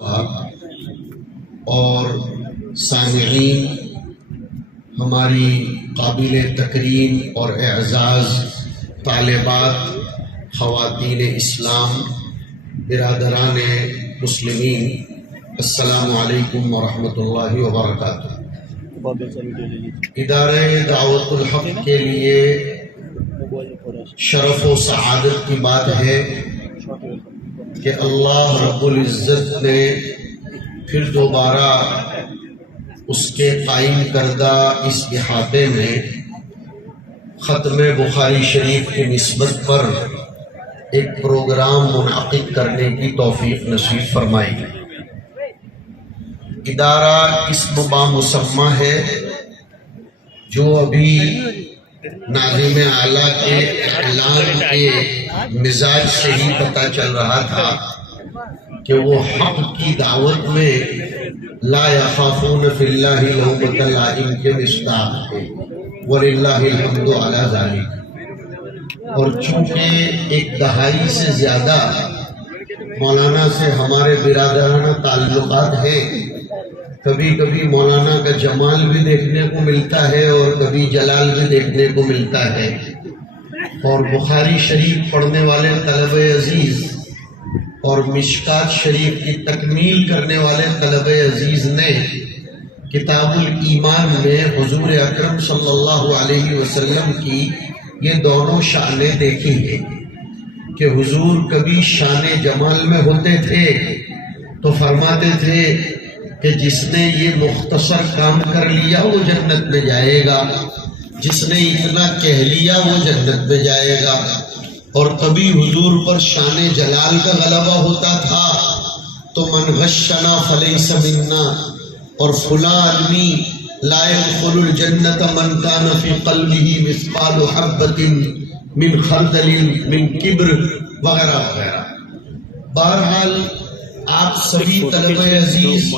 اور سامعین، ہماری قابل تکریم اور اعزاز طالبات، خواتین اسلام، برادران مسلمین، السلام علیکم ورحمۃ اللہ وبرکاتہ۔ ادارہ دعوت الحق کے لیے شرف و سعادت کی بات ہے کہ اللہ رب العزت نے پھر دوبارہ اس کے قائم کردہ اس احاطے میں ختم بخاری شریف کی نسبت پر ایک پروگرام منعقد کرنے کی توفیق نصیب فرمائی۔ ادارہ اسم بامسمہ ہے، جو ابھی ناظم اعلیٰ کے اعلان کے مزاج سے ہی پتہ چل رہا تھا کہ وہ حق کی دعوت میں لا یخافون فی اللہ لومۃ لائم کے مصداق ہے، وللہ الحمد علی ذلک۔ اور چونکہ ایک دہائی سے زیادہ مولانا سے ہمارے برادرانہ تعلقات ہیں، کبھی کبھی مولانا کا جمال بھی دیکھنے کو ملتا ہے اور کبھی جلال بھی دیکھنے کو ملتا ہے، اور بخاری شریف پڑھنے والے طلبہ عزیز اور مشکات شریف کی تکمیل کرنے والے طلبہ عزیز نے کتاب الایمان میں حضور اکرم صلی اللہ علیہ وسلم کی یہ دونوں شانیں دیکھی ہیں کہ حضور کبھی شان جمال میں ہوتے تھے تو فرماتے تھے کہ جس نے یہ مختصر کام کر لیا وہ جنت میں جائے گا، جس نے اتنا کہہ لیا وہ جنت میں جائے گا۔ اور کبھی حضور پر شان جلال کا غلبہ ہوتا تھا تو من غشنا فلیس منا، اور فلاں آدمی لا يدخل الجنت من کان فی قلبہ مثقال حبۃ من خردل من کبر وغیرہ وغیرہ۔ بہرحال آپ سبھی طلبہ عزیز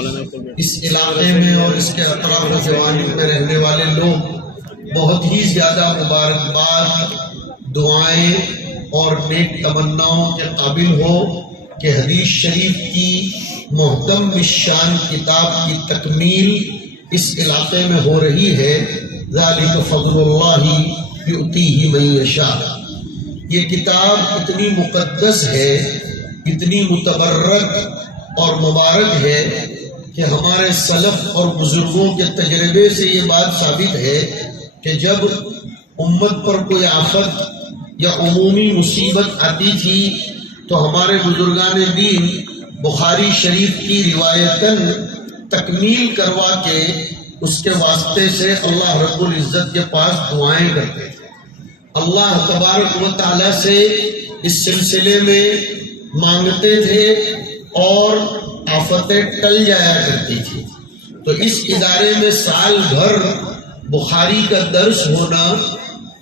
اس علاقے میں اور اس کے اطراف و جوانب میں رہنے والے لوگ بہت ہی زیادہ مبارکباد، دعائیں اور نیک تمناؤں کے قابل ہو کہ حدیث شریف کی محتم الشان کتاب کی تکمیل اس علاقے میں ہو رہی ہے۔ ذالک فضل اللہ یؤتیہ من یشاء۔ یہ کتاب اتنی مقدس ہے، اتنی متبرک اور مبارک ہے کہ ہمارے سلف اور بزرگوں کے تجربے سے یہ بات ثابت ہے کہ جب امت پر کوئی آفت یا عمومی مصیبت آتی تھی تو ہمارے بزرگان دین بخاری شریف کی روایتاً تکمیل کروا کے اس کے واسطے سے اللہ رب العزت کے پاس دعائیں کرتے تھے، اللہ تبارک و تعالیٰ سے اس سلسلے میں مانگتے تھے اور آفتیں ٹل جایا کرتی تھی۔ تو اس ادارے میں سال بھر بخاری کا درس ہونا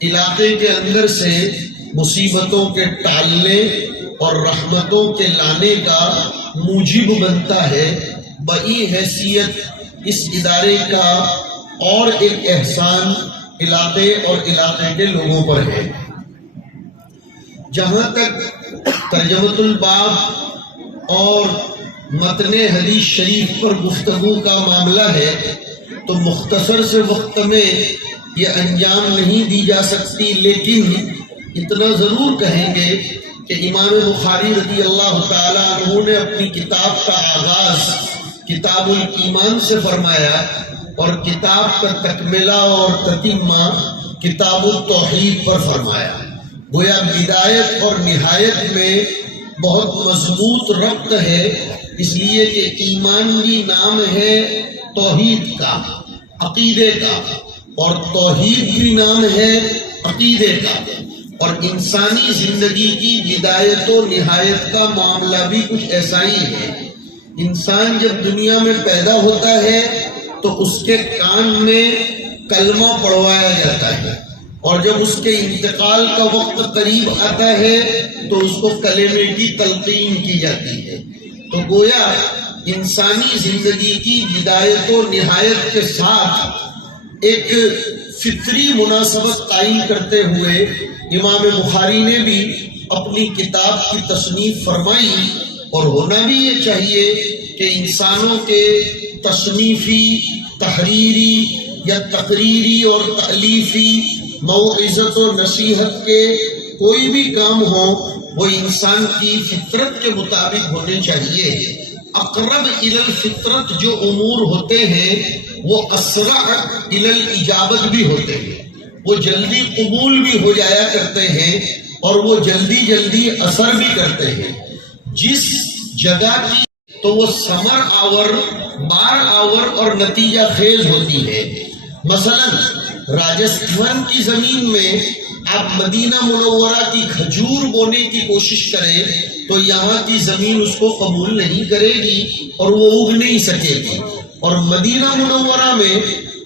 علاقے کے اندر سے مصیبتوں کے ٹالنے اور رحمتوں کے لانے کا موجب بنتا ہے۔ بئی حیثیت اس ادارے کا اور ایک احسان علاقے اور علاقے کے لوگوں پر ہے۔ جہاں تک ترجمۃ الباب اور متن حدیث شریف پر گفتگو کا معاملہ ہے تو مختصر سے وقت میں یہ انجام نہیں دی جا سکتی، لیکن اتنا ضرور کہیں گے کہ امام بخاری رضی اللہ تعالیٰ عنہ نے اپنی کتاب کا آغاز کتاب الایمان سے فرمایا اور کتاب کا تکملہ اور تتمہ کتاب التوحید پر فرمایا۔ گویا بدایت اور نہایت میں بہت مضبوط ربط ہے، اس لیے کہ ایمان بھی نام ہے توحید کا، عقیدے کا، اور توحید بھی نام ہے عقیدے کا، اور انسانی زندگی کی بدایت و نہایت کا معاملہ بھی کچھ ایسا ہی ہے۔ انسان جب دنیا میں پیدا ہوتا ہے تو اس کے کان میں کلمہ پڑھوایا جاتا ہے، اور جب اس کے انتقال کا وقت قریب آتا ہے تو اس کو کلمے کی تلقین کی جاتی ہے۔ تو گویا انسانی زندگی کی بدایت و نہایت کے ساتھ ایک فطری مناسبت قائم کرتے ہوئے امام بخاری نے بھی اپنی کتاب کی تصنیف فرمائی، اور ہونا بھی یہ چاہیے کہ انسانوں کے تصنیفی، تحریری یا تقریری اور تالیفی، موعظت و نصیحت کے کوئی بھی کام ہو وہ انسان کی فطرت کے مطابق ہونے چاہیے۔ اقرب الی الفطرت جو امور ہوتے ہیں وہ اسرع الی الاجابت بھی ہوتے ہیں، وہ جلدی قبول بھی ہو جایا کرتے ہیں اور وہ جلدی جلدی اثر بھی کرتے ہیں۔ جس جگہ کی تو وہ ثمر آور، بار آور اور نتیجہ خیز ہوتی ہے۔ مثلا راجستھان کی زمین میں آپ مدینہ منورہ کی کھجور بونے کی کوشش کریں تو یہاں کی زمین اس کو قبول نہیں کرے گی اور وہ اگ نہیں سکے گی، اور مدینہ منورہ میں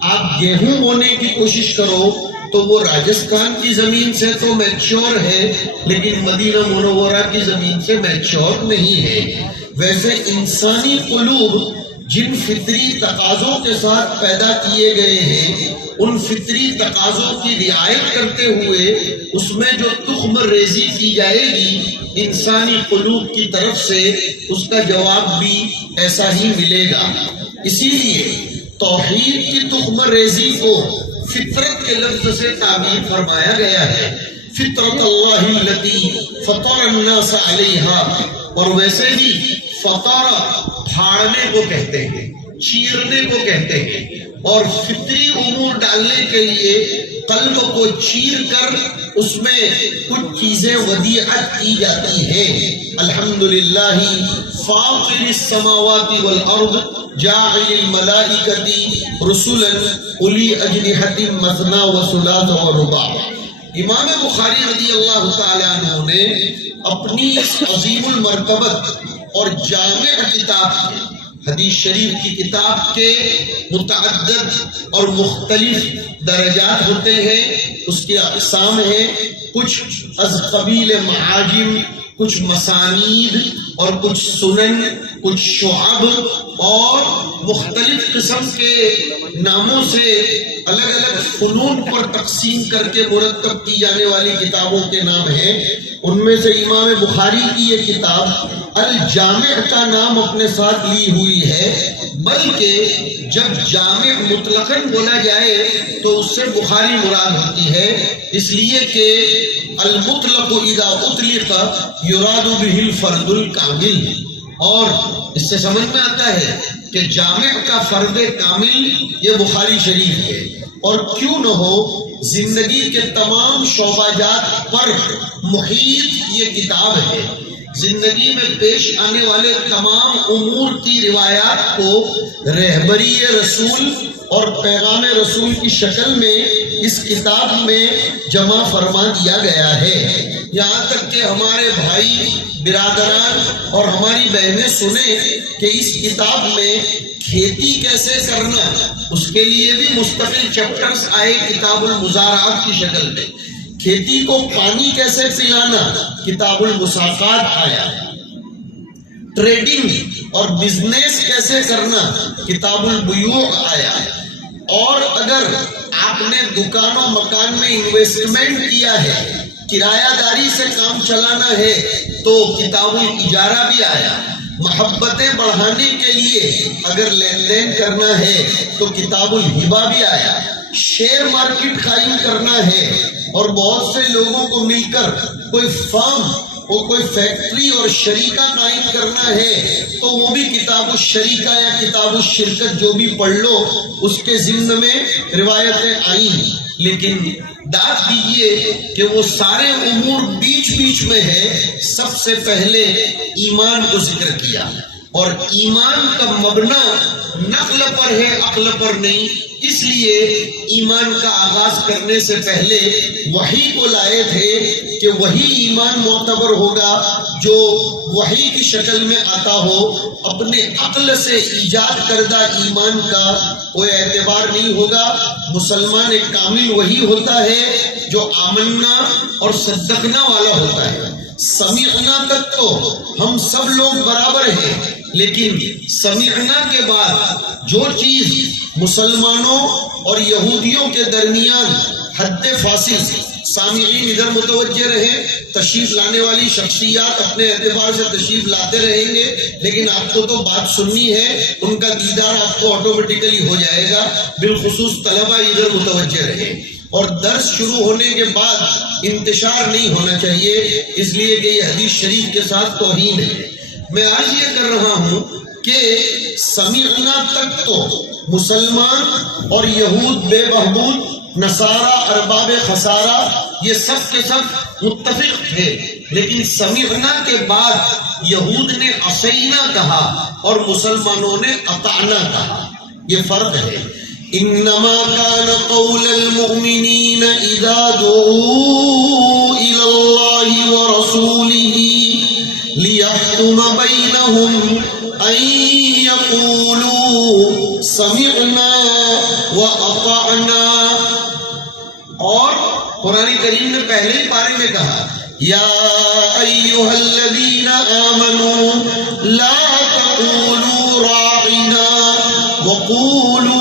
آپ گیہوں بونے کی کوشش کرو تو وہ راجستھان کی زمین سے تو میچور ہے لیکن مدینہ منورہ کی زمین سے میچور نہیں ہے۔ ویسے انسانی قلوب جن فطری تقاضوں کے ساتھ پیدا کیے گئے ہیں ان فطری تقاضوں کی رعایت کرتے ہوئے اس میں جو تخم ریزی کی جائے گی انسانی قلوب کی طرف سے اس کا جواب بھی ایسا ہی ملے گا۔ اسی لیے توحید کی تخم ریزی کو فطرت کے لفظ سے تعبیر فرمایا گیا ہے، فطرت اللہ التی فطر الناس علیہا، اور ویسے بھی فطر پھاڑنے کو کہتے ہیں، چیرنے کو کہتے ہیں، اور فطری امور ڈالنے کے لیے قلب کو چیر کر اس میں کچھ چیزیں ودیعت کی جاتی ہیں۔ الحمدللہ فاطر السماوات والارض جاعل الملائکۃ رسلا اولی اجنحۃ مثنی وثلاث ورباع۔ امام بخاری رضی اللہ تعالی عنہ نے اپنی اس عظیم المرتبت اور جامع کتاب میں، حدیث شریف کی کتاب کے متعدد اور مختلف درجات ہوتے ہیں، اس کے اقسام ہیں، کچھ از قبیل معاجم، کچھ مسانید اور کچھ سنن، کچھ شعب اور مختلف قسم کے ناموں سے الگ الگ فنون پر تقسیم کر کے مرتب کی جانے والی کتابوں کے نام ہیں۔ ان میں سے امام بخاری کی یہ کتاب الجامع کا نام اپنے ساتھ لی ہوئی ہے، بلکہ جب جامع مطلقاً بولا جائے تو اس سے بخاری مراد ہوتی ہے، اس لیے کہ المطلق اذا اطلق یراد به الفرد الکامل، اور اس سے سمجھ میں آتا ہے کہ جامع کا فرد کامل یہ بخاری شریف ہے، اور کیوں نہ ہو زندگی کے تمام شعبہ جات پر محیط یہ کتاب ہے۔ زندگی میں پیش آنے والے تمام امور کی روایات کو رہبری رسول اور پیغام رسول کی شکل میں اس کتاب میں جمع فرما دیا گیا ہے، یہاں تک کہ ہمارے بھائی برادران اور ہماری بہنیں سنیں کہ اس کتاب میں کھیتی کیسے کرنا اس کے لیے بھی مستقل چیپٹرز آئے کتاب المزارعات کی شکل میں، کھیتی کو پانی کیسے پلانا کتاب المساقات آیا، ٹریڈنگ اور بزنس کیسے کرنا کتاب البیوع آیا، اور اگر آپ نے دکان و مکان میں انویسٹمنٹ کیا ہے، کرایہ داری سے کام چلانا ہے تو کتاب الاجارہ بھی آیا، محبتیں بڑھانے کے لیے اگر لین دین کرنا ہے تو کتاب الہبہ بھی آیا، شیئر مارکیٹ قائم کرنا ہے اور بہت سے لوگوں کو مل کر کوئی فارم اور کوئی فیکٹری اور شریکہ قائم کرنا ہے تو وہ بھی کتاب الشریکہ یا کتاب الشرکت جو بھی پڑھ لو اس کے ضمن میں روایتیں آئیں، لیکن داد دیجئے کہ وہ سارے امور بیچ بیچ میں ہے۔ سب سے پہلے ایمان کو ذکر کیا، اور ایمان کا مبنی نقل پر ہے، عقل پر نہیں، اس لیے ایمان کا آغاز کرنے سے پہلے وحی کو لائے تھے کہ وہی ایمان معتبر ہوگا جو وحی کی شکل میں آتا ہو، اپنے عقل سے ایجاد کردہ ایمان کا کوئی اعتبار نہیں ہوگا۔ مسلمان ایک کامل وہی ہوتا ہے جو آمنا اور صدقنا والا ہوتا ہے۔ سمعنا تک تو ہم سب لوگ برابر ہیں، لیکن سمعنا کے بعد جو چیز مسلمانوں اور یہودیوں کے درمیان حد فاصل سامعین ادھر متوجہ رہیں، تشریف لانے والی شخصیات اپنے اعتبار سے تشریف لاتے رہیں گے، لیکن آپ کو تو بات سننی ہے، ان کا دیدار آپ کو آٹومیٹیکلی ہو جائے گا۔ بالخصوص طلبہ ادھر متوجہ رہیں، اور درس شروع ہونے کے بعد انتشار نہیں ہونا چاہیے، اس لیے کہ یہ حدیث شریف کے ساتھ توہین ہے۔ میں آج یہ کر رہا ہوں کہ سمعنا تک تو مسلمان اور یہود بے بہبود، نصارہ ارباب خسارہ، یہ سب کے سب متفق تھے، لیکن سمعنا کے بعد یہود نے عصینا کہا اور مسلمانوں نے اطعنا کہا، یہ فرق ہے۔ انما كان قول المؤمنين اذا دعوا الى الله ورسوله ليحكم بينهم ان يقولوا سمعنا واطعنا۔ اور قرآن کریم نے پہلے ہی پارے میں کہا یا ایھا الذین آمنوا لا تقولوا راعنا وقولوا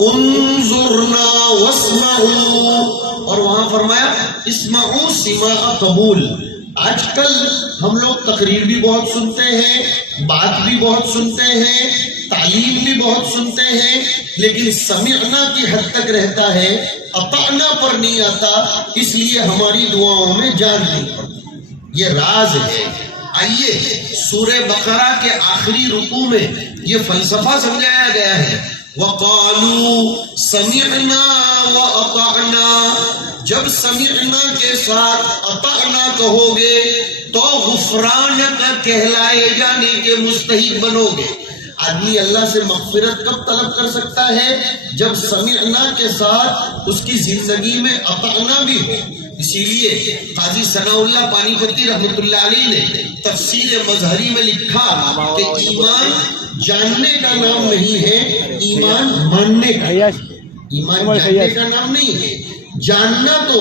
انظرنا واسمعوا، اور وہاں فرمایا اسمعوا سماع قبول۔ آج کل ہم لوگ تقریر بھی بہت سنتے ہیں، بات بھی بہت سنتے ہیں، تعلیم بھی بہت سنتے ہیں، لیکن سمعنا کی حد تک رہتا ہے، اطعنا پر نہیں آتا، اس لیے ہماری دعاؤں میں جان نہیں پڑتی۔ یہ راز ہے۔ آئیے سورہ بقرہ کے آخری رکوع میں یہ فلسفہ سمجھایا گیا ہے، وَقَالُوا سَمِعْنَا وَأَطَعْنَا۔ جب سمعنا کے ساتھ اطعنا کہو گے تو غفرانک کہلائے جانے کے مستحق بنو گے۔ آدمی اللہ سے مغفرت کب طلب کر سکتا ہے؟ جب سمعنا کے ساتھ اس کی زندگی میں اطعنا بھی ہو۔ اسی لیے قاضی ثناء اللہ پانی پتی رحمۃ اللہ علیہ نے تفسیر مظہری میں لکھا کہ ایمان جاننے کا نام نہیں ہے، ایمان ماننے کا۔ ایمان جاننے کا نام نہیں ہے، جاننا تو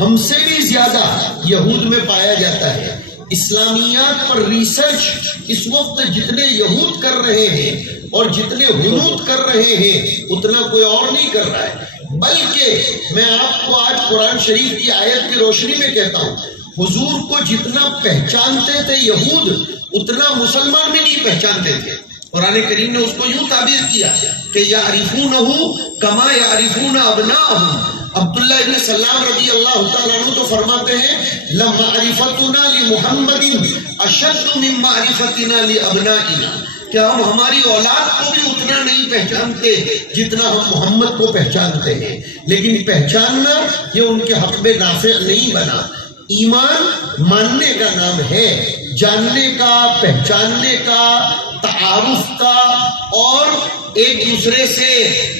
ہم سے بھی زیادہ یہود میں پایا جاتا ہے۔ اسلامیات پر ریسرچ اس وقت جتنے یہود کر رہے ہیں اور جتنے ہنود کر رہے ہیں اتنا کوئی اور نہیں کر رہا ہے، بلکہ میں آپ کو آج قرآن شریف کی آیت کی روشنی میں کہتا ہوں، حضور کو جتنا پہچانتے تھے یہود اتنا مسلمان بھی نہیں پہچانتے تھے۔ قرآن کریم نے اس کو یوں تعبیر کیا کہ یعرفونہ کما یعرفون ابناءہم۔ عبداللہ ابن سلام رضی اللہ تعالیٰ عنہ تو فرماتے ہیں لَمَعْرِفَتُنَا لِمُحَمَّدٍ أَشَدُّ مِن مَعْرِفَتِنَا لِأَبْنَائِنَا، کہ ہم ہماری اولاد کو بھی اتنا نہیں پہچانتے جتنا ہم محمد کو پہچانتے ہیں، لیکن پہچاننا یہ ان کے حق میں نافع نہیں بنا۔ ایمان ماننے کا نام ہے، جاننے کا، پہچاننے کا، تعارف کا، اور ایک دوسرے سے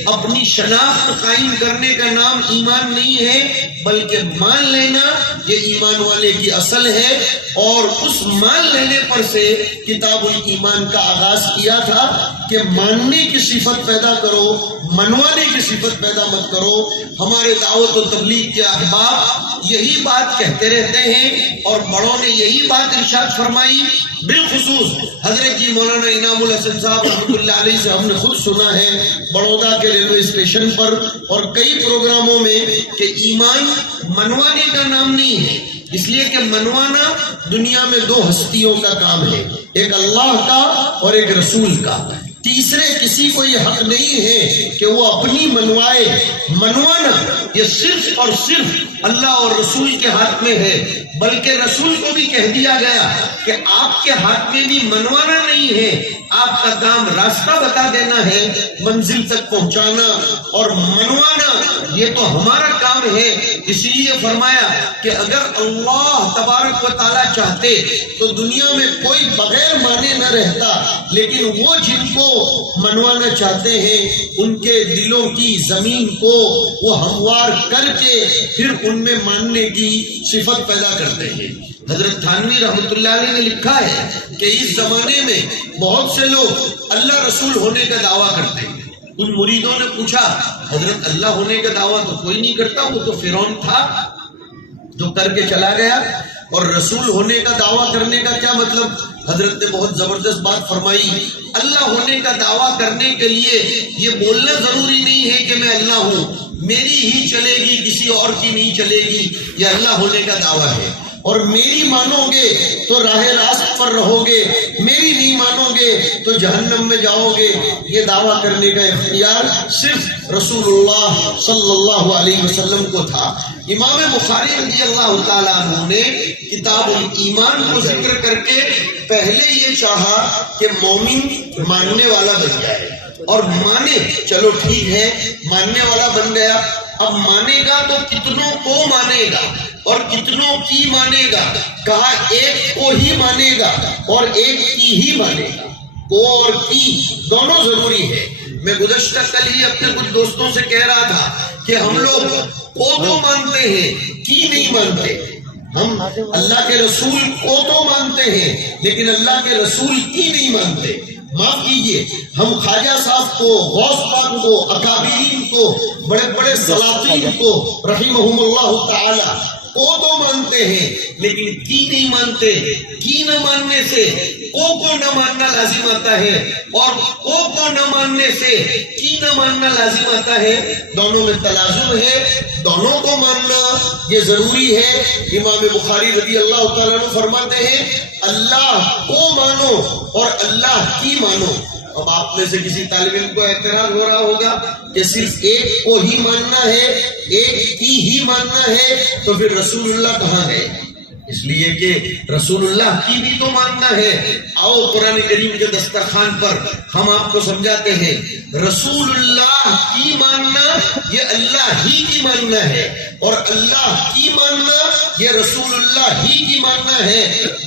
اپنی شناخت قائم کرنے کا نام ایمان نہیں ہے، بلکہ مان لینا یہ ایمان والے کی اصل ہے۔ اور اس مان لینے پر سے کتاب الایمان کا آغاز کیا تھا کہ ماننے کی صفت پیدا کرو، منوانے کی صفت پیدا مت کرو۔ ہمارے دعوت و تبلیغ کے احباب یہی بات کہتے رہتے ہیں، اور بڑوں نے یہی بات ارشاد فرمائی، بالخصوص حضرت جی مولانا انعام الحسن صاحب رحمۃ اللہ علیہ سے ہم نے خود سنا ہے بڑودہ کے ریلوے اسٹیشن پر اور کئی پروگراموں میں کہ ایمان منوانے کا نام نہیں ہے، اس لیے کہ منوانا دنیا میں دو ہستیوں کا کام ہے، ایک اللہ کا اور ایک رسول کا۔ تیسرے کسی کو یہ حق نہیں ہے کہ وہ اپنی منوائے۔ منوانا یہ صرف اور صرف اللہ اور رسول کے ہاتھ میں ہے، بلکہ رسول کو بھی کہہ دیا گیا کہ آپ کے ہاتھ میں بھی منوانا نہیں ہے، آپ کا کام راستہ بتا دینا ہے، منزل تک پہنچانا، اور منوانا یہ تو ہمارا کام ہے۔ اسی لیے فرمایا کہ اگر اللہ تبارک و تعالیٰ چاہتے تو دنیا میں کوئی بغیر مانے نہ رہتا، لیکن وہ جن کو منوانا چاہتے ہیں ان کے دلوں کی زمین کو وہ ہموار کر کے پھر ان میں ماننے کی صفت پیدا کرتے ہیں۔ حضرت تھانوی رحمۃ اللہ علیہ نے لکھا ہے کہ اس زمانے میں بہت سے لوگ اللہ رسول ہونے کا دعویٰ کرتے ہیں۔ ان مریدوں نے پوچھا حضرت اللہ ہونے کا دعویٰ تو کوئی نہیں کرتا، وہ تو فرعون تھا جو کر کے چلا گیا، اور رسول ہونے کا دعویٰ کرنے کا کیا مطلب؟ حضرت نے بہت زبردست بات فرمائی، اللہ ہونے کا دعویٰ کرنے کے لیے یہ بولنا ضروری نہیں ہے کہ میں اللہ ہوں، میری ہی چلے گی، کسی اور کی نہیں چلے گی، یہ اللہ ہونے کا دعویٰ ہے۔ اور میری مانو گے تو راہ راست پر رہو گے، میری نہیں مانو گے تو جہنم میں جاؤ گے۔ یہ دعویٰ کرنے کا اختیار صرف رسول اللہ صلی اللہ علیہ وسلم کو تھا۔ امام بخاری رضی اللہ تعالیٰ عنہ نے کتاب الایمان کو ذکر کر کے پہلے یہ چاہا کہ مومن ماننے والا بن جائے، اور مانے، چلو ٹھیک ہے ماننے والا بن گیا، اب مانے گا تو کتنوں کو مانے گا اور کتنوں کی مانے گا؟ کہا ایک کو ہی مانے گا اور ایک کی ہی مانے گا۔ کو اور کی دونوں ضروری ہے۔ میں گزشتہ کل ہی اپنے کچھ دوستوں سے کہہ رہا تھا کہ ہم لوگ کو تو مانتے ہیں، کی نہیں مانتے۔ ہم اللہ کے رسول کو تو مانتے ہیں لیکن اللہ کے رسول کی نہیں مانتے۔ معاف کیجئے، ہم خواجہ صاحب کو، غوث پاک کو، اکابرین کو، بڑے بڑے سلاطین کو رحمہم اللہ تعالی کو تو مانتے ہیں لیکن کی نہیں مانتے۔ کی نہ ماننے سے کو نہ ماننا لازم آتا ہے، اور کو نہ ماننے سے کی نہ ماننا لازم آتا ہے۔ دونوں میں تلازم ہے، دونوں کو ماننا یہ ضروری ہے۔ امام بخاری رضی اللہ تعالیٰ عنہ فرماتے ہیں اللہ کو مانو اور اللہ کی مانو۔ اب آپ میں سے کسی طالب علم کو اعتراض ہو رہا ہوگا کہ صرف ایک کو ہی ماننا ہے، ایک کی ہی ماننا ہے، تو پھر رسول اللہ کہاں ہے؟ اس لیے کہ رسول اللہ کی بھی تو ماننا ہے۔ آؤ قرآن کریم کے دسترخوان پر ہم آپ کو سمجھاتے ہیں، رسول اللہ کی ماننا یہ اللہ ہی کی ماننا ہے، اور اللہ کی ماننا یہ رسول اللہ ہی کی ماننا ہے۔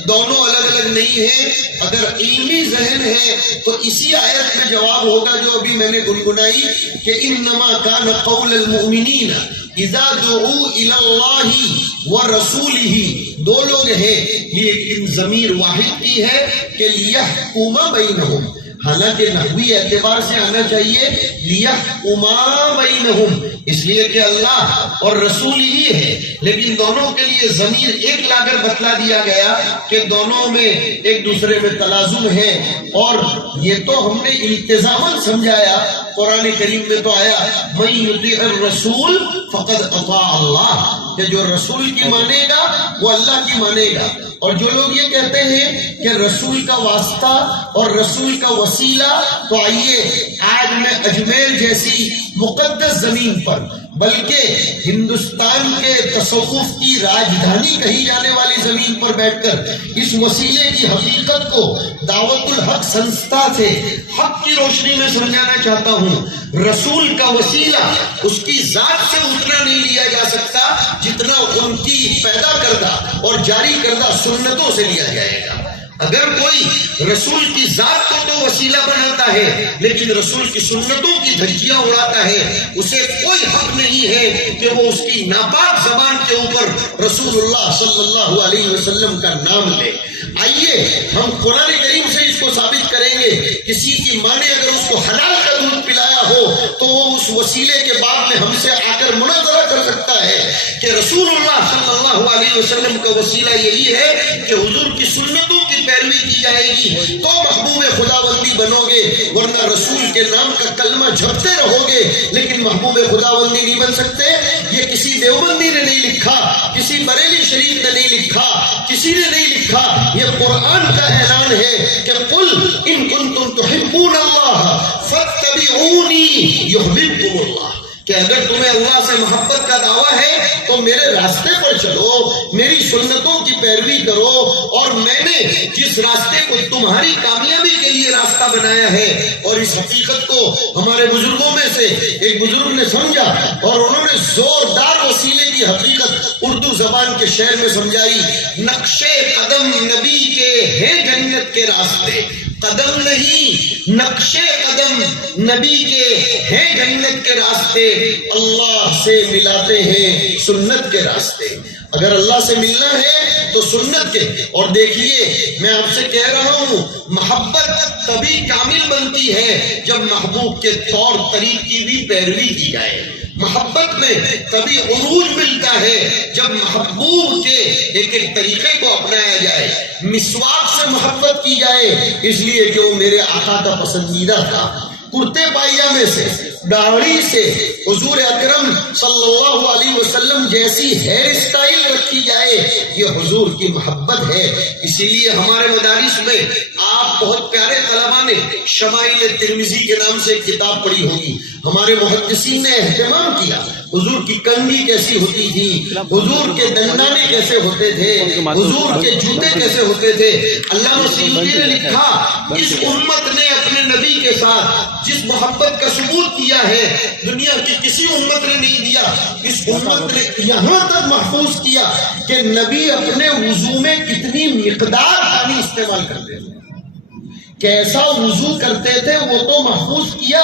دونوں الگ الگ نہیں ہیں۔ اگر علمی ذہن ہے تو اسی آیت میں جواب ہوگا جو ابھی میں نے گنگنائی کہ انما کان قول المؤمنین اذا دعوا الی اللہ ورسولہ۔ دو لوگ ہیں، لیکن ضمیر واحد کی ہے کہ لیحکم بینہم، حالانکہ نحوی اعتبار سے آنا چاہیے لیحکم بینہم، اس لیے کہ اللہ اور رسول ہی ہے، لیکن دونوں کے لیے ضمیر ایک لا کر بتلا دیا گیا کہ دونوں میں ایک دوسرے میں تلازم ہے۔ اور یہ تو ہم نے التزاماً سمجھایا، قرآن کریم میں تو آیا من یطیع الرسول فقد اطاع اللہ، کہ جو رسول کی مانے گا وہ اللہ کی مانے گا۔ اور جو لوگ یہ کہتے ہیں کہ رسول کا واسطہ اور رسول کا وسیلہ، تو آئیے آج میں اجمیر جیسی مقدس زمین پر، بلکہ ہندوستان کے تصوف کی راجدھانی کہی جانے والی زمین پر بیٹھ کر اس وسیلے کی حقیقت کو دعوت الحق سنستھا سے حق کی روشنی میں سمجھانا چاہتا ہوں۔ رسول کا وسیلہ اس کی ذات سے اتنا نہیں لیا جا سکتا جتنا ان کی پیدا کردہ اور جاری کردہ سنتوں سے لیا جائے گا۔ اگر کوئی رسول کی ذات کو تو وسیلہ بناتا ہے لیکن رسول کی سنتوں کی دھجیاں اڑاتا ہے، اسے کوئی حق نہیں ہے کہ وہ اس کی ناپاک زبان کے اوپر رسول اللہ صلی اللہ علیہ وسلم کا نام لے۔ آئیے ہم قرآن کریم سے اس کو ثابت کریں گے۔ کسی کی ماں نے اگر اس کو حلال کا دودھ پلایا ہو تو وہ اس وسیلے کے بعد میں ہم سے آ کر مناظرہ کر سکتا ہے کہ رسول اللہ صلی اللہ علیہ وسلم کا وسیلہ یہی ہے کہ حضور کی سنتوں کی پیروی کی جائے گی تو محبوب خداوندی بنو گے، ورنہ رسول کے نام کا کلمہ جھپتے رہو گے لیکن محبوب خداوندی نہیں بن سکتے۔ یہ کسی دیوبندی نے نہیں لکھا، کسی بریلی شریف نے نہیں لکھا، کسی نے نہیں لکھا، یہ قرآن کا اعلان ہے کہ قل ان کنتم تحبون اللہ فاتبعونی یحببکم اللہ، کہ اگر تمہیں اللہ سے محبت کا دعویٰ ہے تو میرے راستے پر چلو، میری سنتوں کی پیروی کرو، اور میں نے جس راستے کو تمہاری کامیابی کے لیے راستہ بنایا ہے۔ اور اس حقیقت کو ہمارے بزرگوں میں سے ایک بزرگ نے سمجھا اور انہوں نے زوردار وسیلے کی حقیقت اردو زبان کے شعر میں سمجھائی۔ نقش قدم نبی کے ہیں جنت کے راستے، قدم نہیں نقش قدم نبی کے ہیں جنت کے راستے، اللہ سے ملاتے ہیں سنت کے راستے۔ اگر اللہ سے ملنا ہے تو سنت کے، اور دیکھیے میں آپ سے کہہ رہا ہوں محبت تبھی کامل بنتی ہے جب محبوب کے طور طریق کی بھی پیروی کی جائے۔ محبت میں تبھی عروج ملتا ہے جب محبوب کے ایک ایک طریقے کو اپنایا جائے۔ مسواک سے محبت کی جائے اس لیے کہ وہ میرے آقا کا پسندیدہ تھا، کرتے پائجامے سے، داڑھی سے حضور اکرم صلی اللہ علیہ وسلم جیسی ہیئر سٹائل رکھی جائے، یہ حضور کی محبت ہے۔ اسی لیے ہمارے مدارس میں آپ بہت پیارے طلباء نے شمائل ترمذی کے نام سے ایک کتاب پڑھی ہوگی۔ ہمارے محدثین نے اہتمام کیا حضور کی کنگھی کیسی ہوتی تھی، حضور کے دندانے کیسے ہوتے تھے، حضور کے جوتے کیسے ہوتے تھے۔ علامہ سیوطی نے لکھا، اس امت نے اپنے نبی کے ساتھ جس محبت کا ثبوت کیا ہے دنیا کی کسی امت نے نہیں دیا۔ اس امت نے یہاں تک محفوظ کیا کہ نبی اپنے وضو میں کتنی مقدار پانی استعمال کرتے تھے، کیسا وضو کرتے تھے وہ تو محفوظ کیا،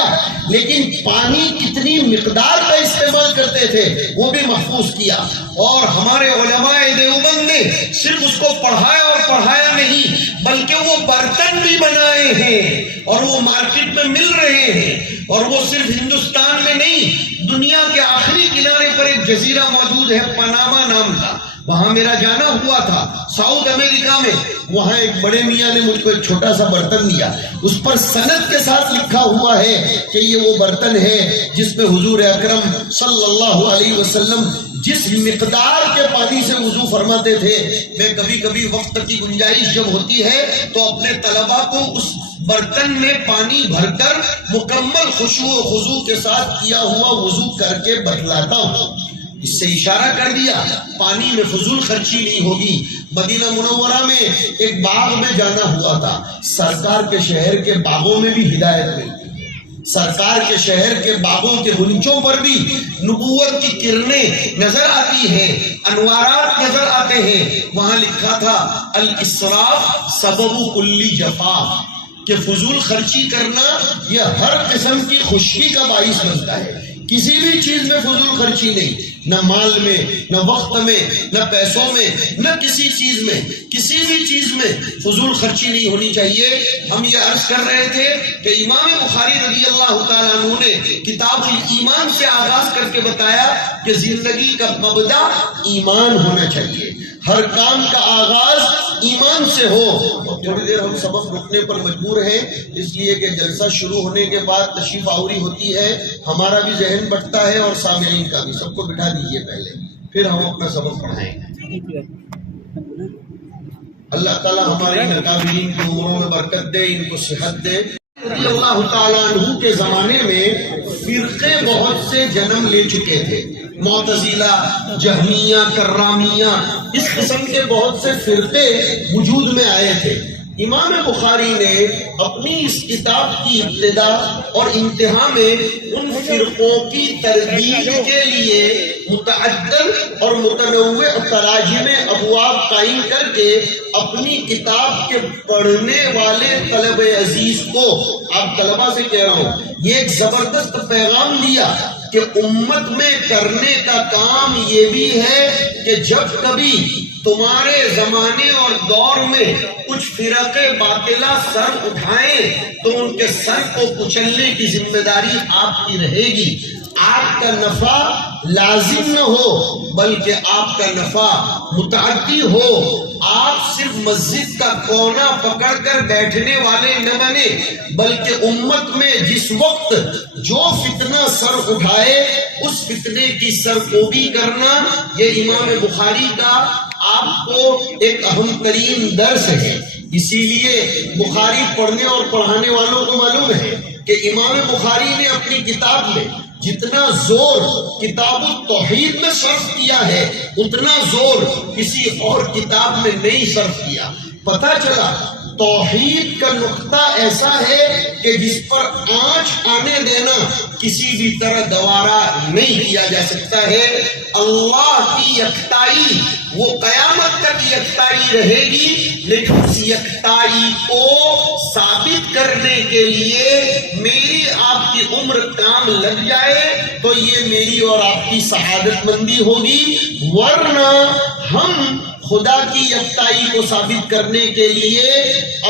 لیکن پانی کتنی مقدار کا استعمال کرتے تھے وہ بھی محفوظ کیا۔ اور ہمارے علماء دیوبند نے صرف اس کو پڑھایا اور پڑھایا نہیں، بلکہ وہ برتن بھی بنائے ہیں اور وہ مارکیٹ میں مل رہے ہیں۔ اور وہ صرف ہندوستان میں نہیں، دنیا کے آخری کنارے پر ایک جزیرہ موجود ہے پاناما نام کا، وہاں میرا جانا ہوا تھا ساؤتھ امریکہ میں۔ وہاں ایک بڑے میاں نے مجھ کو ایک چھوٹا سا برتن دیا، اس پر سند کے ساتھ لکھا ہوا ہے کہ یہ وہ برتن ہے جس میں حضور اکرم صلی اللہ علیہ وسلم جس مقدار کے پانی سے وضو فرماتے تھے۔ میں کبھی کبھی وقت کی گنجائش جب ہوتی ہے تو اپنے طلباء کو اس برتن میں پانی بھر کر مکمل خشوع و خضوع کے ساتھ کیا ہوا وضو کر کے بتلاتا ہوں۔ اس سے اشارہ کر دیا پانی میں فضول خرچی نہیں ہوگی۔ مدینہ منورہ میں ایک باغ میں جانا ہوا تھا، سرکار کے شہر کے باغوں میں بھی ہدایت ملتی ہے، سرکار کے شہر کے باغوں کے غنچوں پر بھی نبوت کی کرنیں نظر آتی ہیں، انوارات نظر آتے ہیں۔ وہاں لکھا تھا الاسراف سبب کل جفا، کہ فضول خرچی کرنا یہ ہر قسم کی خشکی کا باعث بنتا ہے۔ کسی بھی چیز میں فضول خرچی نہیں، نہ مال میں، نہ وقت میں، نہ پیسوں میں، نہ کسی چیز میں، کسی بھی چیز میں فضول خرچی نہیں ہونی چاہیے۔ ہم یہ عرض کر رہے تھے کہ امام بخاری رضی اللہ تعالیٰ عنہ نے کتاب الایمان سے آغاز کر کے بتایا کہ زندگی کا مبدا ایمان ہونا چاہیے، ہر کام کا آغاز ایمان سے ہو۔ تھوڑی دیر ہم سبق رکنے پر مجبور ہیں، اس لیے کہ جلسہ شروع ہونے کے بعد تشریف آوری ہوتی ہے، ہمارا بھی ذہن بٹتا ہے اور سامعین کا بھی۔ سب کو بٹھا دیجئے پہلے، پھر ہم اپنا سبق پڑھائیں گے۔ اللہ تعالیٰ ہمارے اکابرین کی عمروں میں برکت دے، ان کو صحت دے۔ رضی اللہ تعالیٰ عنہ کے زمانے میں فرقے بہت سے جنم لے چکے تھے، معتزلہ، جہمیہ، کرامیہ، اس قسم کے بہت سے فرقے وجود میں آئے تھے۔ امام بخاری نے اپنی اس کتاب کی ابتدا اور انتہا میں ان فرقوں کی تردید کے لیے متعدد اور متنوع تراجم ابواب قائم کر کے اپنی کتاب کے پڑھنے والے طلب عزیز کو، آپ طلبہ سے کہہ رہا ہوں، یہ ایک زبردست پیغام دیا کہ امت میں کرنے کا کام یہ بھی ہے کہ جب کبھی تمہارے زمانے اور دور میں کچھ فرقے باطلہ سر اٹھائیں تو ان کے سر کو کچلنے کی ذمہ داری آپ کی رہے گی۔ آپ کا نفع لازم نہ ہو بلکہ آپ کا نفع متعدی ہو۔ آپ صرف مسجد کا کونا پکڑ کر بیٹھنے والے نہ بنے، بلکہ امت میں جس وقت جو فتنہ سر اٹھائے اس فتنے کی سرکوبی کرنا، یہ امام بخاری کا آپ کو ایک اہم ترین درس ہے۔ اسی لیے بخاری پڑھنے اور پڑھانے والوں کو معلوم ہے کہ امام بخاری نے اپنی کتاب میں جتنا زور کتاب التوحید میں صرف کیا ہے اتنا زور کسی اور کتاب میں نہیں صرف کیا۔ پتہ چلا توحید کا نقطہ ایسا ہے کہ جس پر آنچ آنے دینا کسی بھی طرح دوبارہ نہیں کیا جا سکتا ہے۔ اللہ کی یکتائی وہ قیامت تک یکتائی رہے گی، لیکن اس یکتائی کو ثابت کرنے کے لیے میری آپ کی عمر کام لگ جائے تو یہ میری اور آپ کی سعادت مندی ہوگی، ورنہ ہم خدا کی یکتائی کو ثابت کرنے کے لیے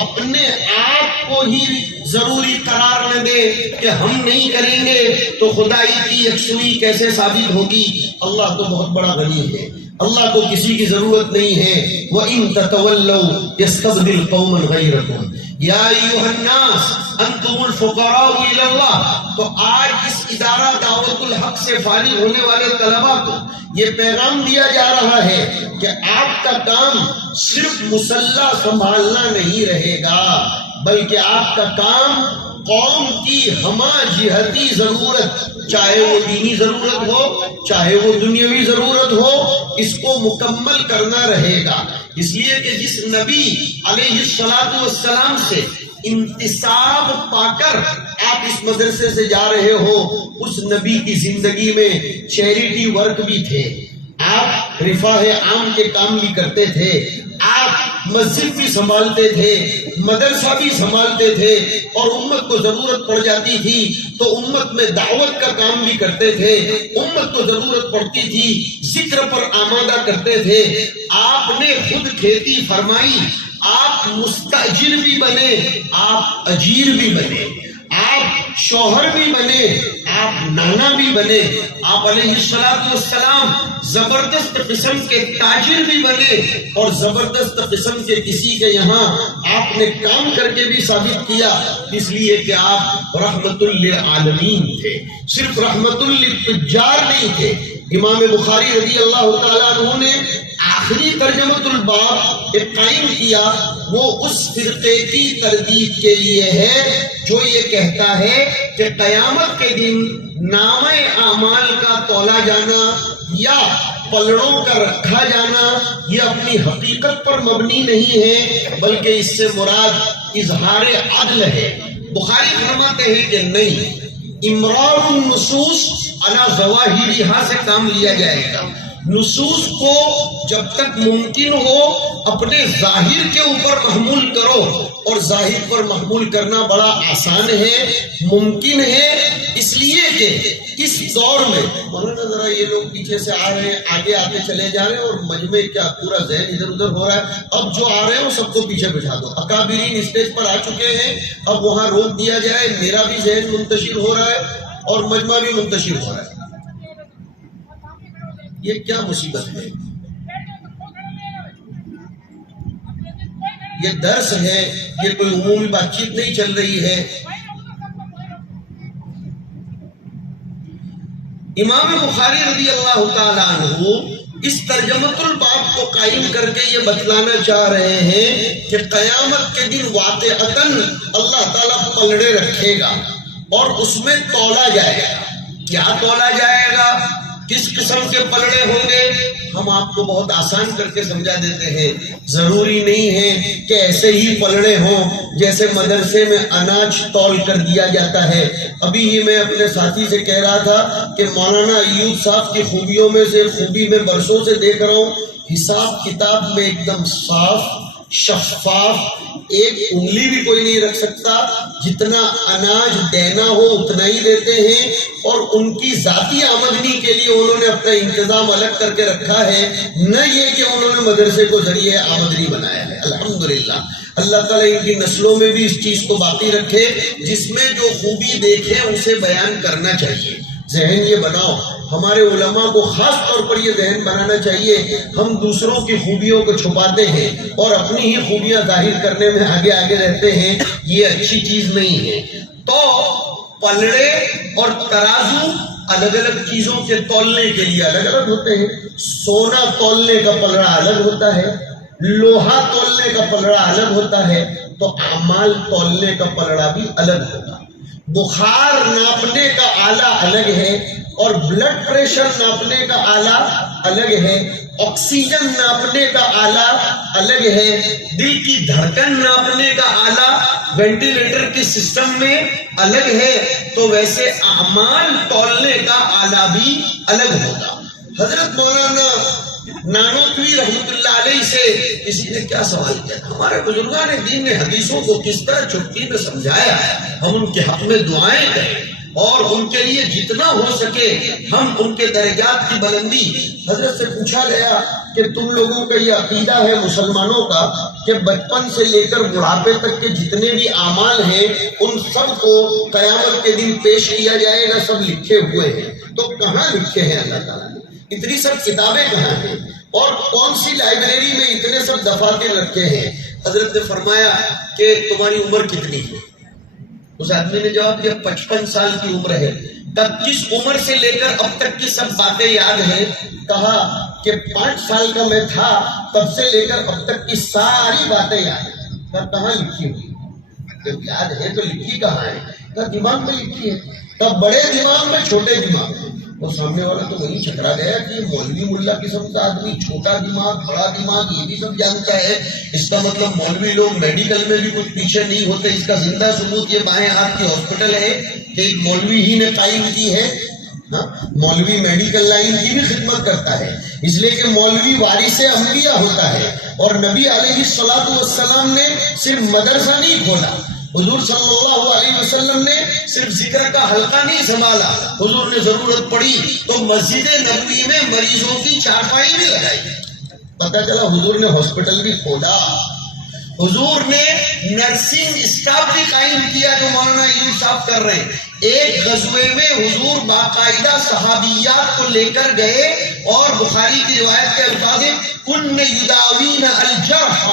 اپنے آپ کو ہی ضروری قرار نہ دے کہ ہم نہیں کریں گے تو خدائی کی یکسوئی کیسے ثابت ہوگی؟ اللہ تو بہت بڑا غنی ہے، اللہ کو کسی کی ضرورت نہیں ہے. وَإِن تَتَوَلَّوْا يَسْتَبْدِلْ قَوْمًا غَيْرَكُمْ یا ایھا الناس انتم الفقراء الی اللہ. تو آج اس ادارہ دعوت الحق سے فارغ ہونے والے طلباء کو یہ پیغام دیا جا رہا ہے کہ آپ کا کام صرف مسلح سنبھالنا نہیں رہے گا، بلکہ آپ کا کام قوم کی ہمہ جہتی ضرورت، چاہے وہ دینی ضرورت ہو چاہے وہ دنیاوی ضرورت ہو، اس کو مکمل کرنا رہے گا. اس لیے کہ جس نبی علیہ السلام سے انتساب پا کر آپ اس مدرسے سے جا رہے ہو، اس نبی کی زندگی میں چیریٹی ورک بھی تھے، آپ رفاہ عام کے کام بھی کرتے تھے، آپ مسجد بھی سنبھالتے تھے، مدرسہ بھی سنبھالتے تھے، اور امت کو ضرورت پڑ جاتی تھی تو امت میں دعوت کا کام بھی کرتے تھے، امت کو ضرورت پڑتی تھی ذکر پر آمادہ کرتے تھے. آپ نے خود کھیتی فرمائی، آپ مستاجر بھی بنے، آپ اجیر بھی بنے، آپ شوہر بھی بنے، آپ نانا بھی بنے، آپ علیہ السلام زبردست قسم کے تاجر بھی بنے، اور زبردست قسم کے کسی کے یہاں آپ نے کام کر کے بھی ثابت کیا، اس لیے کہ آپ رحمت للعالمین تھے، صرف رحمت للتجار نہیں تھے. امام بخاری رضی اللہ تعالیٰ عنہ نے آخری ترجمۃ الباب ایک قائم کیا، وہ اس فرقے کی تردید کے لیے ہے جو یہ کہتا ہے کہ قیامت کے دن نامہ اعمال کا تولا جانا یا پلڑوں کا رکھا جانا یہ اپنی حقیقت پر مبنی نہیں ہے، بلکہ اس سے مراد اظہار عدل ہے. بخاری فرماتے ہیں کہ نہیں، امرار النصوص علی ظواہرہا سے کام لیا جائے گا. نصوص کو جب تک ممکن ہو اپنے ظاہر کے اوپر محمول کرو، اور ظاہر پر محمول کرنا بڑا آسان ہے، ممکن ہے، اس لیے کہ اس دور میں مولانا ذرا یہ لوگ پیچھے سے آ رہے ہیں، آگے آتے چلے جا رہے ہیں، اور مجمع کیا پورا ذہن ادھر ادھر ہو رہا ہے. اب جو آ رہے ہیں وہ سب کو پیچھے بٹھا دو. اکابرین اسٹیج پر آ چکے ہیں، اب وہاں روک دیا جائے. میرا بھی ذہن منتشر ہو رہا ہے اور مجمع بھی منتشر ہو رہا ہے. یہ کیا مصیبت ہے؟ یہ درس ہے، یہ کوئی عمومی بات چیت نہیں چل رہی ہے. امام بخاری رضی اللہ تعالیٰ عنہ اس ترجمۃ الباب کو قائم کر کے یہ بتلانا چاہ رہے ہیں کہ قیامت کے دن واقعتاً اللہ تعالیٰ پلڑے رکھے گا اور اس میں تولا جائے گا. کیا تولا جائے گا، کس قسم کے پلڑے ہوں گے، ہم آپ کو بہت آسان کر کے سمجھا دیتے ہیں. ضروری نہیں ہے کہ ایسے ہی پلڑے ہوں جیسے مدرسے میں اناج تول کر دیا جاتا ہے. ابھی ہی میں اپنے ساتھی سے کہہ رہا تھا کہ مولانا ایوب صاحب کی خوبیوں میں سے خوبی میں برسوں سے دیکھ رہا ہوں، حساب کتاب میں ایک دم صاف شفاف، ایک انگلی بھی کوئی نہیں رکھ سکتا، جتنا اناج دینا ہو اتنا ہی دیتے ہیں، اور ان کی ذاتی آمدنی کے لیے انہوں نے اپنا انتظام الگ کر کے رکھا ہے، نہ یہ کہ انہوں نے مدرسے کو ذریعہ آمدنی بنایا ہے. الحمدللہ اللہ تعالیٰ ان کی نسلوں میں بھی اس چیز کو باقی رکھے. جس میں جو خوبی دیکھے اسے بیان کرنا چاہیے. ذہن یہ بناؤ، ہمارے علماء کو خاص طور پر یہ ذہن بنانا چاہیے، ہم دوسروں کی خوبیوں کو چھپاتے ہیں اور اپنی ہی خوبیاں ظاہر کرنے میں آگے آگے رہتے ہیں، یہ اچھی چیز نہیں ہے. تو پلڑے اور ترازو الگ الگ چیزوں کے تولنے کے لیے الگ الگ ہوتے ہیں. سونا تولنے کا پلڑا الگ ہوتا ہے، لوہا تولنے کا پلڑا الگ ہوتا ہے، تو اعمال تولنے کا پلڑا بھی الگ ہوگا. بخار ناپنے کا آلہ الگ ہے، اور بلڈ پریشر ناپنے کا آلہ الگ ہے، آکسیجن ناپنے کا آلہ الگ ہے، دل کی دھڑکن ناپنے کا آلہ وینٹیلیٹر کے سسٹم میں الگ ہے. تو ویسے اعمال تولنے کا آلہ بھی الگ ہوگا. حضرت مولانا نانوتوی رحمت اللہ علیہ سے کسی نے کیا سوال کیا، ہمارے بزرگان دین نے حدیثوں کو کس طرح چٹکی میں سمجھایا، ہم ان کے حق میں دعائیں کریں اور ان کے لیے جتنا ہو سکے ہم ان کے درجات کی بلندی. حضرت سے پوچھا گیا کہ تم لوگوں کا یہ عقیدہ ہے مسلمانوں کا کہ بچپن سے لے کر بڑھاپے تک کے جتنے بھی اعمال ہیں ان سب کو قیامت کے دن پیش کیا جائے گا، سب لکھے ہوئے ہیں. تو کہاں لکھے ہیں اللہ تعالیٰ نے؟ اتنی سب کتابیں کہاں ہیں؟ اور کون سی لائبریری میں اتنے سب دفاتر رکھے ہیں؟ حضرت نے فرمایا کہ تمہاری عمر کتنی ہے؟ اس آدمی نے جواب دیا 55 سال کی عمر ہے۔ تب جس عمر سے لے کر اب تک کی سب باتیں یاد ہیں؟ کہا کہ 5 سال کا میں تھا تب سے لے کر اب تک کی ساری باتیں یاد ہیں۔ کہا کہاں لکھی ہوئی؟ جب یاد ہے تو لکھی کہاں ہے؟ کہا دماغ میں لکھی ہے۔ تب بڑے دماغ میں چھوٹے دماغ میں؟ اور سامنے والا تو وہی چکرا گیا کہ یہ مولوی ملا قسم کا آدمی، چھوٹا دماغ بڑا دماغ یہ بھی سب جانتا ہے، اس کا مطلب مولوی لوگ میڈیکل میں بھی کچھ پیچھے نہیں ہوتے۔ اس کا زندہ ثبوت یہ بائیں ہاتھ کی ہاسپٹل ہے کہ ایک مولوی ہی نے قائم کی ہے۔ مولوی میڈیکل لائن کی بھی خدمت کرتا ہے، اس لیے کہ مولوی وارث انبیاء ہوتا ہے۔ اور نبی علیہ الصلوۃ والسلام نے صرف مدرسہ نہیں کھولا، حضور صلی اللہ علیہ وسلم نے صرف ذکر کا حلقہ نہیں سنبھالا، حضور نے ضرورت پڑی تو مسجد نبوی میں مریضوں کی چارپائی بھی لگائی۔ پتہ چلا حضور نے ہاسپٹل بھی کھولا، حضور نے نرسنگ اسٹاف بھی قائم کیا جو مولانا ایوب صاحب کر رہے ہیں۔ ایک غزوے میں حضور باقاعدہ صحابیات کو لے کر گئے اور بخاری کی روایت کے الفاظ ہیں کن یداوین الجرح،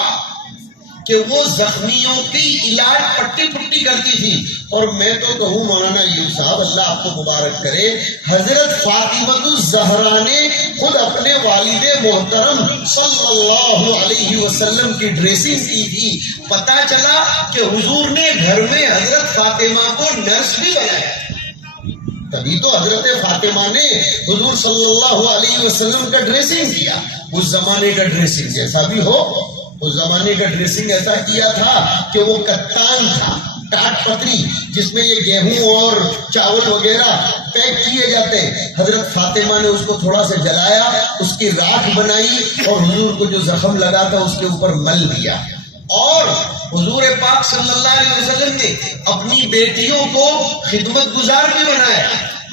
کہ وہ زخمیوں کی علاج پٹی پٹی کرتی تھی۔ اور میں تو کہوں مولانا ایوب صاحب اللہ آپ کو مبارک کرے، حضرت فاطمہ الزہرا نے خود اپنے والد محترم صلی اللہ علیہ وسلم کی ڈریسنگ کی تھی۔ پتہ چلا کہ حضور نے گھر میں حضرت فاطمہ کو نرس بھی بنایا، تبھی تو حضرت فاطمہ نے حضور صلی اللہ علیہ وسلم کا ڈریسنگ کیا۔ اس زمانے کا ڈریسنگ جیسا بھی ہو، اس زمانے کا ڈریسنگ ایسا کیا تھا کہ وہ کتان تھا، ٹاٹ پتری، جس میں یہ گیہوں اور چاول وغیرہ پیک کیے جاتے۔ حضرت فاطمہ نے اس کو تھوڑا سا جلایا، اس کی راکھ بنائی اور حضور کو جو زخم لگا تھا اس کے اوپر مل دیا۔ اور حضور پاک صلی اللہ علیہ وسلم نے اپنی بیٹیوں کو خدمت گزار بھی بنایا۔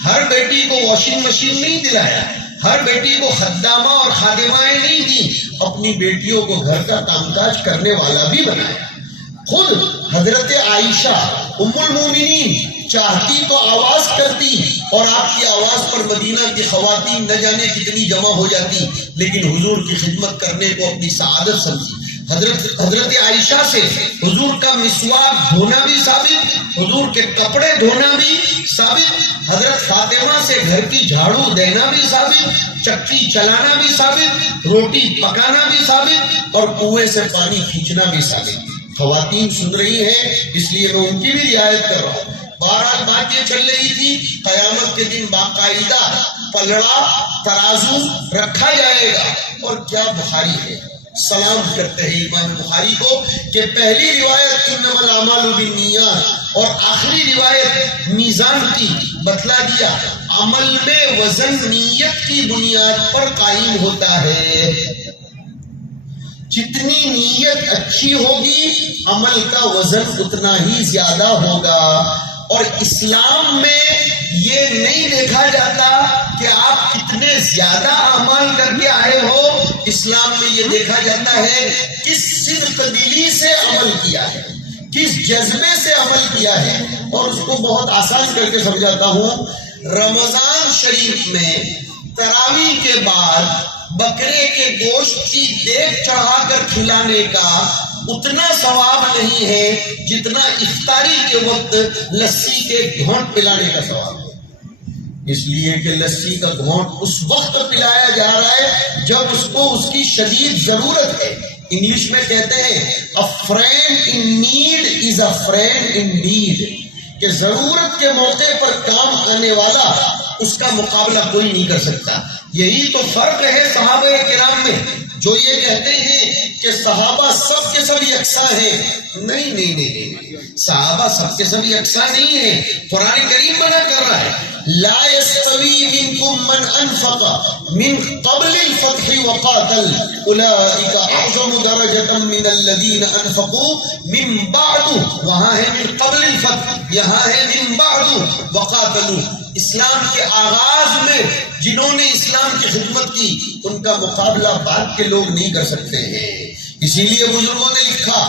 ہر بیٹی کو واشنگ مشین نہیں دلایا، ہر بیٹی کو خدامہ اور خادمائیں نہیں دی، اپنی بیٹیوں کو گھر کا کام کاج کرنے والا بھی بنایا۔ خود حضرت عائشہ ام المومنین چاہتی تو آواز کرتی اور آپ کی آواز پر مدینہ کی خواتین نہ جانے کتنی جمع ہو جاتی، لیکن حضور کی خدمت کرنے کو اپنی سعادت سمجھی۔ حضرت عائشہ سے حضور کا مسواک دھونا بھی ثابت، حضور کے کپڑے دھونا بھی ثابت، حضرت فاطمہ سے گھر کی جھاڑو دینا بھی ثابت، چکی چلانا بھی ثابت، روٹی پکانا بھی ثابت اور کنویں سے پانی کھینچنا بھی ثابت۔ خواتین سن رہی ہیں اس لیے میں ان کی بھی رعایت کر رہا ہوں۔ بہرحال بات یہ چل رہی تھی، قیامت کے دن باقاعدہ پلڑا ترازو رکھا جائے گا۔ اور کیا بخاری ہے، سلام کرتے ہیں امام بخاری کو کہ پہلی روایت انما الاعمال بالنیات اور آخری روایت میزان کی بتلا دیا، عمل میں وزن نیت کی بنیاد پر قائم ہوتا ہے۔ جتنی نیت اچھی ہوگی عمل کا وزن اتنا ہی زیادہ ہوگا۔ اور اسلام میں یہ نہیں دیکھا جاتا کہ آپ کتنے زیادہ اعمال کر کے آئے ہو، اسلام میں یہ دیکھا جاتا ہے کس صدق دلی سے عمل کیا ہے، کس جذبے سے عمل کیا ہے۔ اور اس کو بہت آسان کر کے سمجھاتا ہوں، رمضان شریف میں تراویح کے بعد بکرے کے گوشت کی دیگ چڑھا کر کھلانے کا اتنا ثواب نہیں ہے جتنا افطاری کے وقت لسی کے گھونٹ پلانے کا ثواب ہے۔ اس لیے کہ لسی کا گھونٹ اس وقت پلایا جا رہا ہے جب اس کو اس کی شدید ضرورت ہے۔ انگلش میں کہتے ہیں a friend in need is a friend indeed، کہ ضرورت کے موقع پر کام آنے والا اس کا مقابلہ کوئی نہیں کر سکتا۔ یہی تو فرق ہے صحابہ کرام میں، جو یہ کہتے ہیں کہ صحابہ سب کے سب یکساں ہیں۔ نہیں، صحابہ سب کے سب یکساں نہیں ہیں۔ قرآن کریم منع کر رہا ہے لا يستوي منكم من انفق من قبل الفتح وقاتل اولئك اعظم درجة من الذين انفقوا من بعد، وہاں ہے من قبل الفتح، یہاں ہے من بعد وقاتلوا۔ اسلام کے آغاز میں جنہوں نے اسلام کی خدمت کی ان کا مقابلہ بعد کے لوگ نہیں کر سکتے ہیں۔ اسی لیے بزرگوں نے لکھا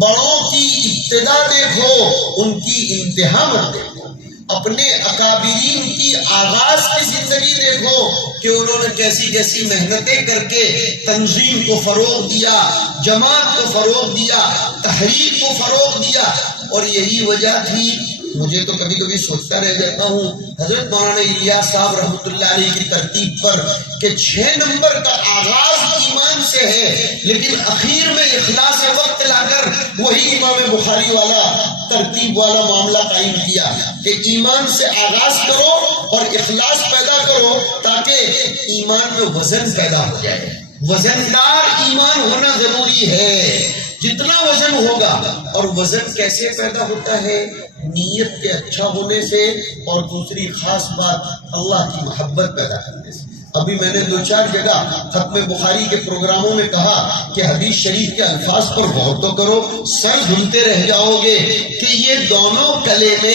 بڑوں کی ابتدا دیکھو ان کی انتہا مت دیکھو۔ اپنے اکابرین کی آغاز کی زندگی دیکھو کہ انہوں نے کیسی کیسی محنتیں کر کے تنظیم کو فروغ دیا، جماعت کو فروغ دیا، تحریک کو فروغ دیا. اور یہی وجہ تھی، مجھے تو کبھی کبھی سوچتا رہ جاتا ہوں حضرت مولانا الیاس صاحب رحمۃ اللہ علیہ کی ترتیب پر کہ 6 نمبر کا آغاز ایمان سے ہے، لیکن اخیر میں اخلاص وقت لا کر وہی امام بخاری والا ترتیب والا معاملہ قائم کیا کہ ایمان سے آغاز کرو اور اخلاص پیدا کرو تاکہ ایمان میں وزن پیدا ہو جائے. وزندار ایمان ہونا ضروری ہے. جتنا وزن ہوگا، اور وزن کیسے پیدا ہوتا ہے؟ نیت کے اچھا ہونے سے، اور دوسری خاص بات اللہ کی محبت پیدا کرنے سے. ابھی میں نے 2-4 جگہ ختم بخاری کے پروگراموں میں کہا کہ حدیث شریف کے الفاظ پر غور تو کرو، سر دھنتے رہ جاؤ گے کہ یہ دونوں کلمے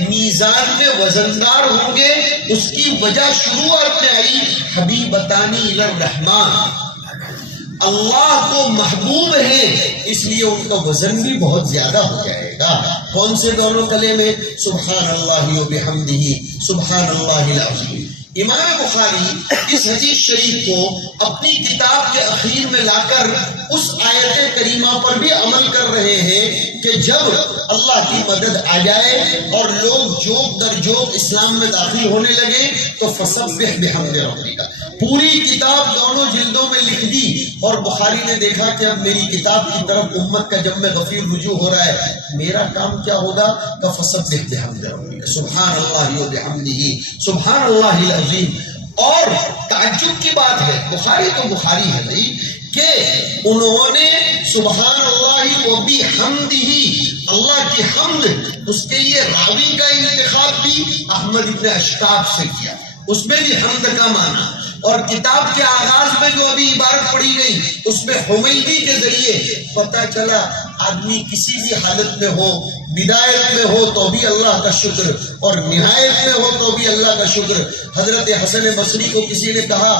میزان میں وزندار ہوں گے. اس کی وجہ شروعات میں آئی حبیبتانی الی الرحمن، اللہ کو محبوب ہیں، اس لیے ان کا وزن بھی بہت زیادہ ہو جائے گا. کون سے دونوں کلمے؟ سبحان اللہ و بحمدہ، سبحان اللہ العظیم. امام بخاری اس حدیث شریف کو اپنی کتاب کے اخیر میں لا کر اس آیت کریمہ پر بھی عمل کر رہے ہیں کہ جب اللہ کی مدد آ جائے اور لوگ جوک در جوک اسلام میں داخل ہونے لگے تو فسبح بحمد ربک. پوری کتاب دونوں جلدوں میں لکھ دی، اور بخاری نے دیکھا کہ اب میری کتاب کی طرف امت کا جب میں غفیر رجوع ہو رہا ہے، میرا کام کیا ہوگا کہ فسبح بحمد ربک، سبحان اللہ و بحمدہ، سبحان اللہ العظیم. اور تعجب کی بات ہے، بخاری تو بخاری ہے بھائی، کہ انہوں نے سبحان اللہ و بحمدہ، اللہ کی حمد، اس کے لیے راوی کا انتخاب بھی احمد ابن اشتاب سے کیا، اس میں بھی حمد کا معنی. اور کتاب کے آغاز میں جو ابھی عبارت پڑھی گئی اس میں حمیدی کے ذریعے پتہ چلا آدمی کسی بھی حالت میں ہو، بدایت میں ہو تو بھی اللہ کا شکر، اور نہایت میں ہو تو بھی اللہ کا شکر. حضرت حسن بصری کو کسی نے کہا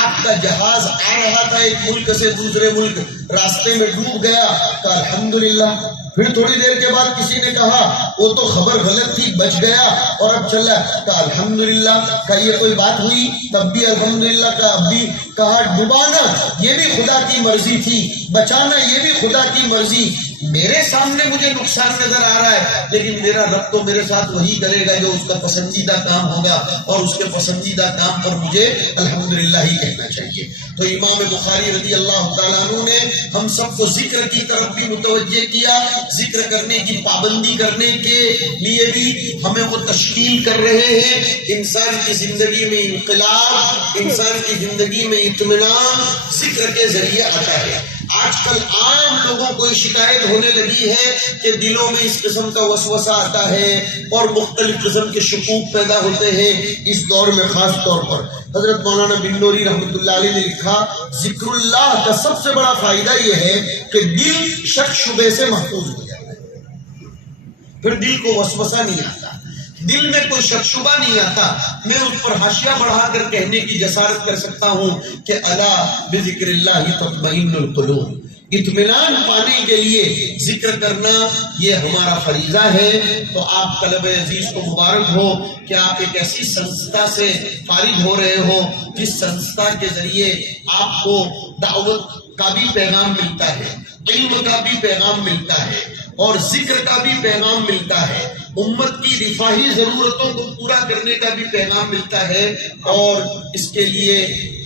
آپ کا جہاز آ رہا تھا ایک ملک سے دوسرے ملک، راستے میں ڈوب گیا، کہا الحمدللہ. پھر تھوڑی دیر کے بعد کسی نے کہا وہ تو خبر غلط تھی، بچ گیا اور اب چلا، کہا الحمدللہ. کہا یہ کوئی بات ہوئی؟ تب بھی الحمدللہ. کہا اب بھی. کہا ڈبانا یہ بھی خدا کی مرضی تھی، بچانا یہ بھی خدا کی مرضی. میرے سامنے مجھے نقصان نظر آ رہا ہے، لیکن میرا رب تو میرے ساتھ وہی کرے گا جو اس کا پسندیدہ کام ہوگا، اور اس کے پسندیدہ کام پر مجھے الحمدللہ ہی کہنا چاہیے. تو امام بخاری رضی اللہ تعالیٰ عنہ نے ہم سب کو ذکر کی طرف بھی متوجہ کیا، ذکر کرنے کی پابندی کرنے کے لیے بھی ہمیں وہ تشکیل کر رہے ہیں. انسان کی زندگی میں انقلاب، انسان کی زندگی میں اطمینان ذکر کے ذریعے آتا ہے. آج کل عام لوگوں کو شکایت ہونے لگی ہے کہ دلوں میں اس قسم کا وسوسہ آتا ہے اور مختلف قسم کے شکوک پیدا ہوتے ہیں. اس دور میں خاص طور پر حضرت مولانا بن نوری رحمۃ اللہ علیہ نے لکھا ذکر اللہ کا سب سے بڑا فائدہ یہ ہے کہ دل شک شبے سے محفوظ ہو جاتا ہے، پھر دل کو وسوسہ نہیں آتا، دل میں کوئی شک شبہ نہیں آتا. میں اس پر حاشیہ بڑھا کر کہنے کی جسارت کر سکتا ہوں کہ الا بذکر اللہ تطمئن القلوب. اطمینان پانے کے لیے ذکر کرنا یہ ہمارا فریضہ ہے. تو آپ طلب عزیز کو مبارک ہو کہ آپ ایک ایسی سنستھا سے فارغ ہو رہے ہو جس سنستھا کے ذریعے آپ کو دعوت کا بھی پیغام ملتا ہے، علم کا بھی پیغام ملتا ہے، اور ذکر کا بھی پیغام ملتا ہے، امت کی رفاہی ضرورتوں کو پورا کرنے کا بھی پیغام ملتا ہے. اور اس کے لیے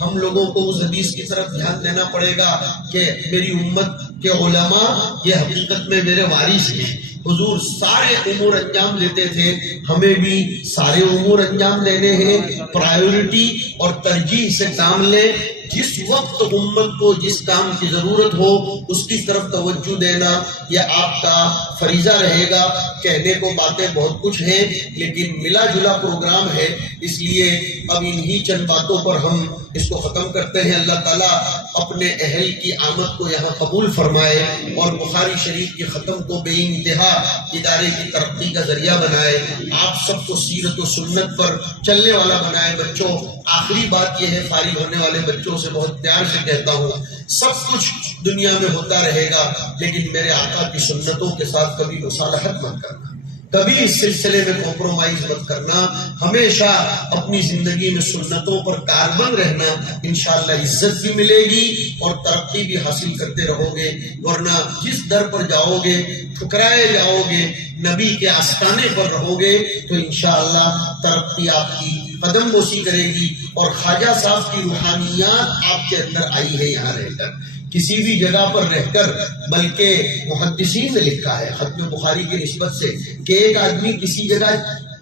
ہم لوگوں کو اس حدیث کی طرف دھیان دینا پڑے گا کہ میری امت کے علماء یہ حقیقت میں میرے وارث ہیں. حضور سارے امور انجام دیتے تھے، ہمیں بھی سارے امور انجام دینے ہیں. پرائیورٹی اور ترجیح سے کام لیں. جس وقت امت کو جس کام کی ضرورت ہو اس کی طرف توجہ دینا یہ آپ کا فریضہ رہے گا. کہنے کو باتیں بہت کچھ ہیں لیکن ملا جلا پروگرام ہے، اس لیے اب انہی چند باتوں پر ہم اس کو ختم کرتے ہیں. اللہ تعالیٰ اپنے اہل کی آمد کو یہاں قبول فرمائے اور بخاری شریف کی ختم کو بے انتہا ادارے کی ترقی کا ذریعہ بنائے. آپ سب کو سیرت و سنت پر چلنے والا بنائے. بچوں آخری بات یہ ہے، فارغ ہونے والے بچوں سے بہت پیار سے کہتا ہوں، سب کچھ دنیا میں ہوتا رہے گا لیکن میرے آقا کی سنتوں کے ساتھ کبھی مصالحت مت کرنا، کبھی اس سلسلے میں کمپرومائز مت کرنا، ہمیشہ اپنی زندگی میں سنتوں پر کاربند رہنا، انشاءاللہ عزت بھی ملے گی اور ترقی بھی حاصل کرتے رہو گے، ورنہ جس در پر جاؤ گے ٹھکرائے جاؤ گے، نبی کے آستانے پر رہو گے تو انشاءاللہ ترقی آپ کی قدم بوسی کرے گی، اور خواجہ صاحب کی روحانیات آپ کے اندر آئی ہے یہاں رہ کر، کسی بھی جگہ پر رہ کر، بلکہ محدثین نے لکھا ہے ختم بخاری کی نسبت سے کہ ایک آدمی کسی جگہ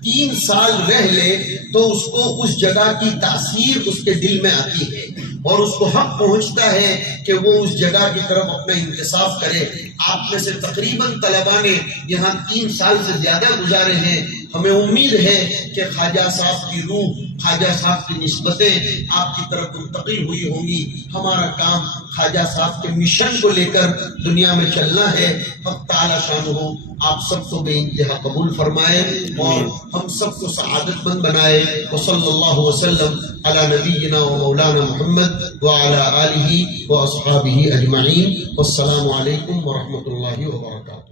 3 سال رہ لے تو اس کو اس جگہ کی تاثیر اس کے دل میں آتی ہے اور اس کو حق پہنچتا ہے کہ وہ اس جگہ کی طرف اپنا انتصاب کرے۔ آپ میں سے تقریباً طلباء نے یہاں 3 سال سے زیادہ گزارے ہیں، ہمیں امید ہے کہ خواجہ صاحب کی روح، خواجہ صاحب کی نسبتیں آپ کی طرف منتقل ہوئی ہوں گی۔ ہمارا کام خواجہ صاحب کے مشن کو لے کر دنیا میں چلنا ہے۔ حق تعالی شانہ آپ سب کو بے انتہا قبول فرمائے اور ہم سب کو سعادت مند بنائے۔ وصلی اللہ وسلم علی نبینا و مولانا محمد وعلی آلہ و اصحابہ اجمعین۔ والسلام علیکم ورحمۃ اللہ وبرکاتہ۔